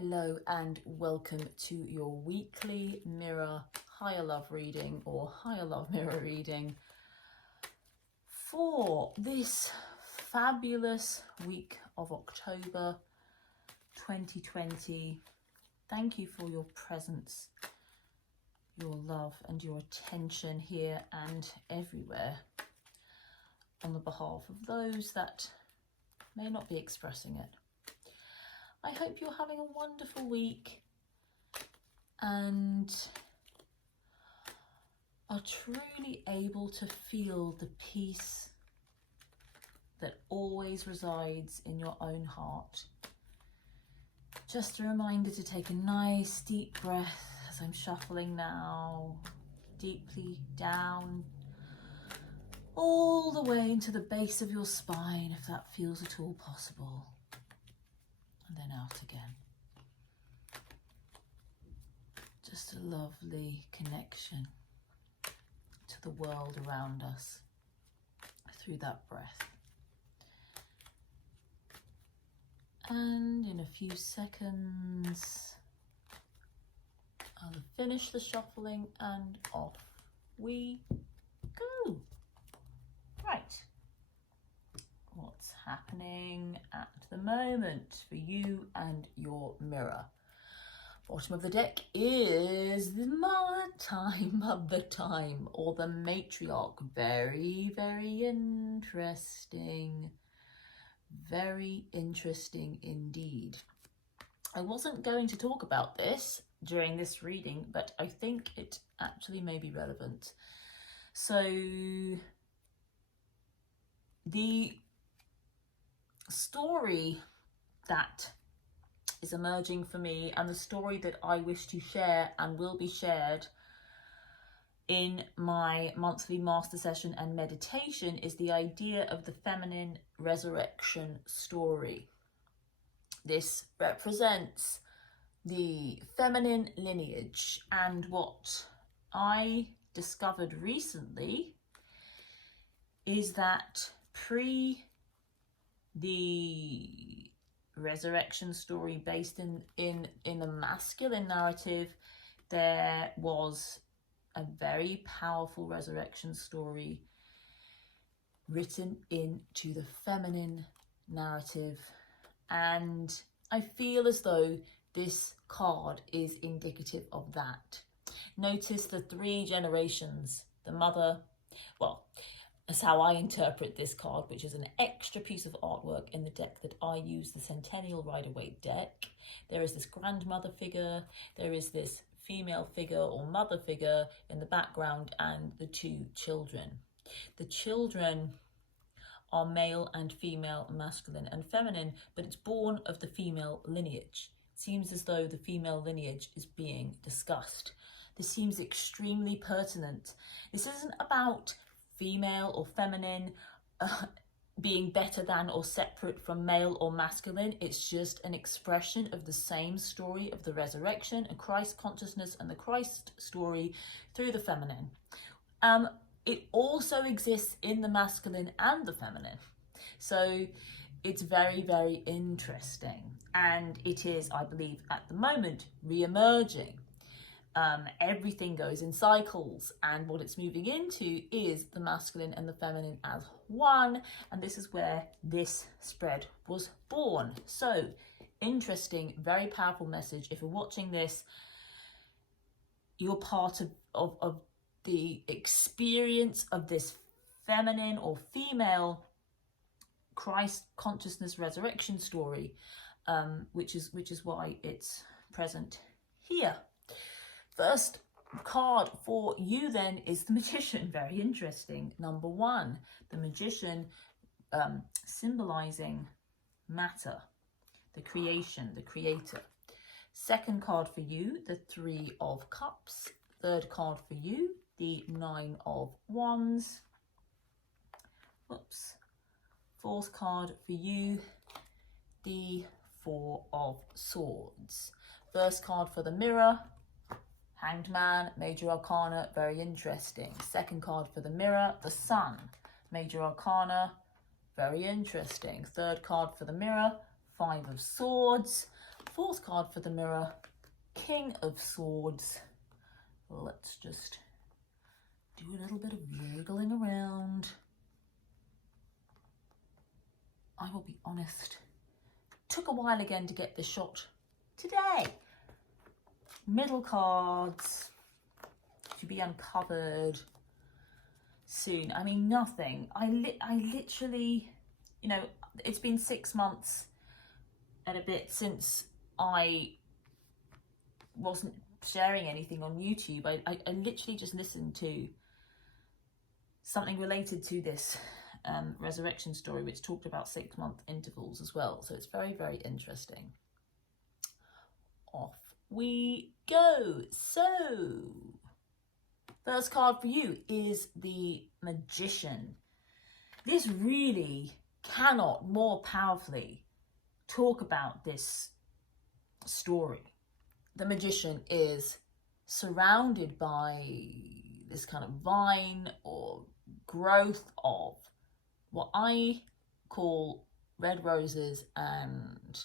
Hello and welcome to your weekly mirror higher love reading or higher love mirror reading for this fabulous week of October 2020. Thank you for your presence, your love and your attention here and everywhere on the behalf of those that may not be expressing it. I hope you're having a wonderful week and are truly able to feel the peace that always resides in your own heart. Just a reminder to take a nice deep breath as I'm shuffling now, deeply down, all the way into the base of your spine, if that feels at all possible. And then out again. Just a lovely connection to the world around us through that breath. And in a few seconds, I'll finish the shuffling and off we go. Right. What's happening at the moment for you and your mirror? Bottom of the deck is the mother time or the matriarch. Very, very interesting. Very interesting indeed. I wasn't going to talk about this during this reading, but I think it actually may be relevant. So the story that is emerging for me and the story that I wish to share and will be shared in my monthly master session and meditation is the idea of the feminine resurrection story. This represents the feminine lineage, and what I discovered recently is that pre the resurrection story based in the masculine narrative, there was a very powerful resurrection story written into the feminine narrative, and I feel as though this card is indicative of that. Notice the three generations, the mother, well, that's how I interpret this card, which is an extra piece of artwork in the deck that I use, the Centennial Rider-Waite deck. There is this grandmother figure, there is this female figure or mother figure in the background, and the two children. The children are male and female, masculine and feminine, but it's born of the female lineage. It seems as though the female lineage is being discussed. This seems extremely pertinent. This isn't about female or feminine being better than or separate from male or masculine. It's just an expression of the same story of the resurrection and Christ consciousness and the Christ story through the feminine. It also exists in the masculine and the feminine. So it's very, very interesting. And it is, I believe, at the moment, re-emerging. Everything goes in cycles, and what it's moving into is the masculine and the feminine as one, and this is where this spread was born. So interesting, very powerful message. If you're watching this, you're part of the experience of this feminine or female Christ consciousness resurrection story, which is why it's present here. First card for you then is the Magician. Very interesting. Number one, the Magician symbolizing matter, the creation, the creator. Second card for you, the Three of Cups. Third card for you, the Nine of Wands. Whoops. Fourth card for you, the Four of Swords. First card for the Mirror, Hanged Man, Major Arcana, very interesting. Second card for the Mirror, the Sun, Major Arcana, very interesting. Third card for the Mirror, Five of Swords. Fourth card for the mirror, King of Swords. Let's just do a little bit of wiggling around. I will be honest, took a while again to get this shot today. Middle cards to be uncovered soon. I mean, nothing. I literally, you know, it's been 6 months and a bit since I wasn't sharing anything on YouTube. I literally just listened to something related to this resurrection story, which talked about 6-month intervals as well. So it's very, very interesting. Off we go. So first card for you is the Magician. This really cannot more powerfully talk about this story. The Magician is surrounded by this kind of vine or growth of what I call red roses and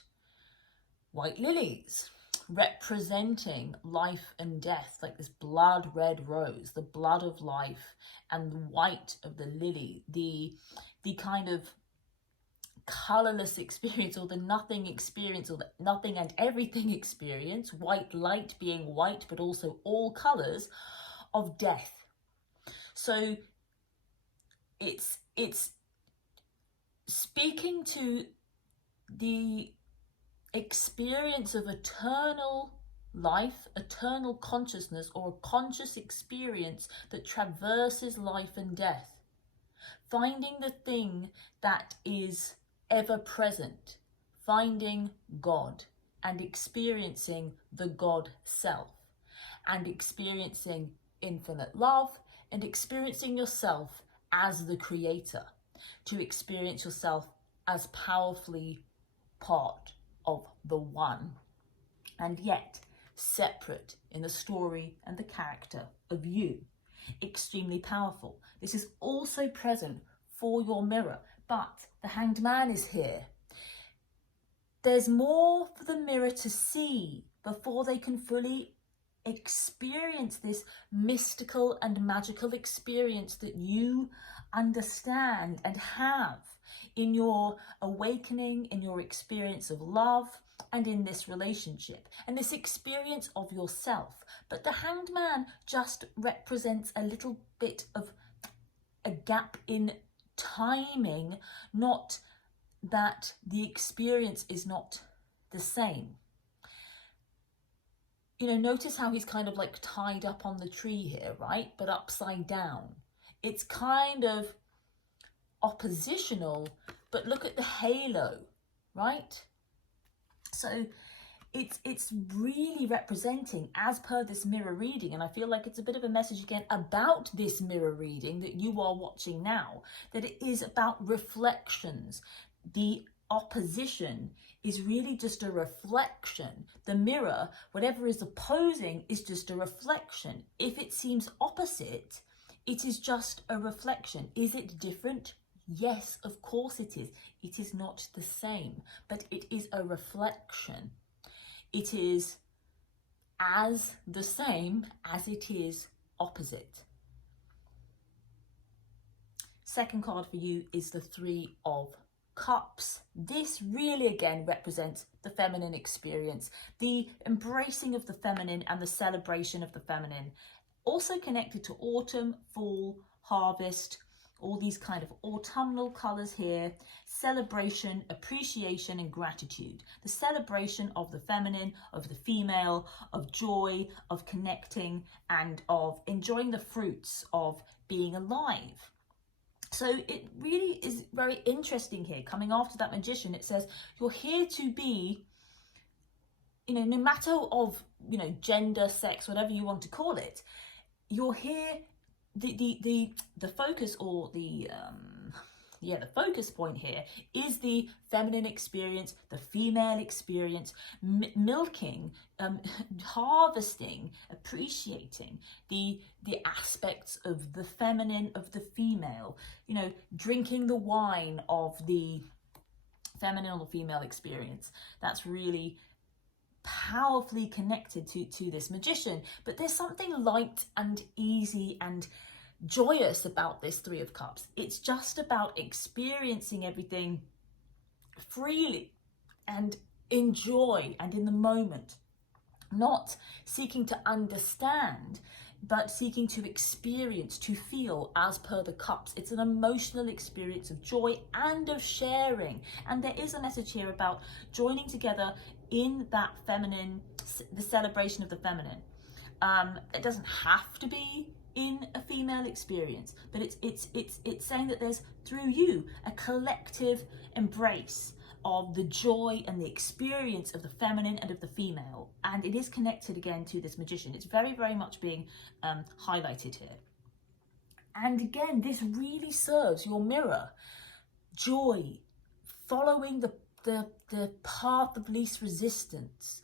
white lilies, representing life and death, like this blood red rose, the blood of life, and the white of the lily, the kind of colorless experience, or the nothing experience, or the nothing and everything experience, white light being white, but also all colors of death. So it's speaking to the experience of eternal life, eternal consciousness, or a conscious experience that traverses life and death. Finding the thing that is ever present, finding God and experiencing the God self, and experiencing infinite love, and experiencing yourself as the creator, to experience yourself as powerfully part of the one, and yet separate in the story and the character of you. Extremely powerful. This is also present for your mirror, but the Hanged Man is here. There's more for the mirror to see before they can fully experience this mystical and magical experience that you understand and have in your awakening, in your experience of love, and in this relationship, and this experience of yourself. But the Hanged Man just represents a little bit of a gap in timing, not that the experience is not the same. You know, notice how he's kind of like tied up on the tree here, right? But upside down. It's kind of oppositional, but look at the halo, right? So it's really representing, as per this mirror reading, and I feel like it's a bit of a message again about this mirror reading that you are watching now, that it is about reflections. The opposition is really just a reflection. The mirror, whatever is opposing, is just a reflection. If it seems opposite, it is just a reflection. Is it different? Yes, of course it is. It is not the same, but it is a reflection. It is as the same as it is opposite. Second card for you is the Three of Cups. This really again represents the feminine experience, the embracing of the feminine and the celebration of the feminine. Also connected to autumn, fall, harvest, all these kind of autumnal colors here. Celebration, appreciation, and gratitude. The celebration of the feminine, of the female, of joy, of connecting, and of enjoying the fruits of being alive. So it really is very interesting here. Coming after that Magician, it says you're here to be, you know, no matter of, you know, gender, sex, whatever you want to call it, you're here. The focus, or the focus point here is the feminine experience, the female experience, milking, harvesting, appreciating the aspects of the feminine, of the female, you know, drinking the wine of the feminine or female experience. That's really powerfully connected to this magician. But there's something light and easy and joyous about this Three of Cups. It's just about experiencing everything freely and in joy and in the moment, not seeking to understand, but seeking to experience, to feel as per the cups. It's an emotional experience of joy and of sharing. And there is a message here about joining together in that feminine, the celebration of the feminine. It doesn't have to be in a female experience, but it's saying that there's, through you, a collective embrace of the joy and the experience of the feminine and of the female. And it is connected again to this magician. It's very, very much being highlighted here. And again, this really serves your mirror. Joy, following the path of least resistance,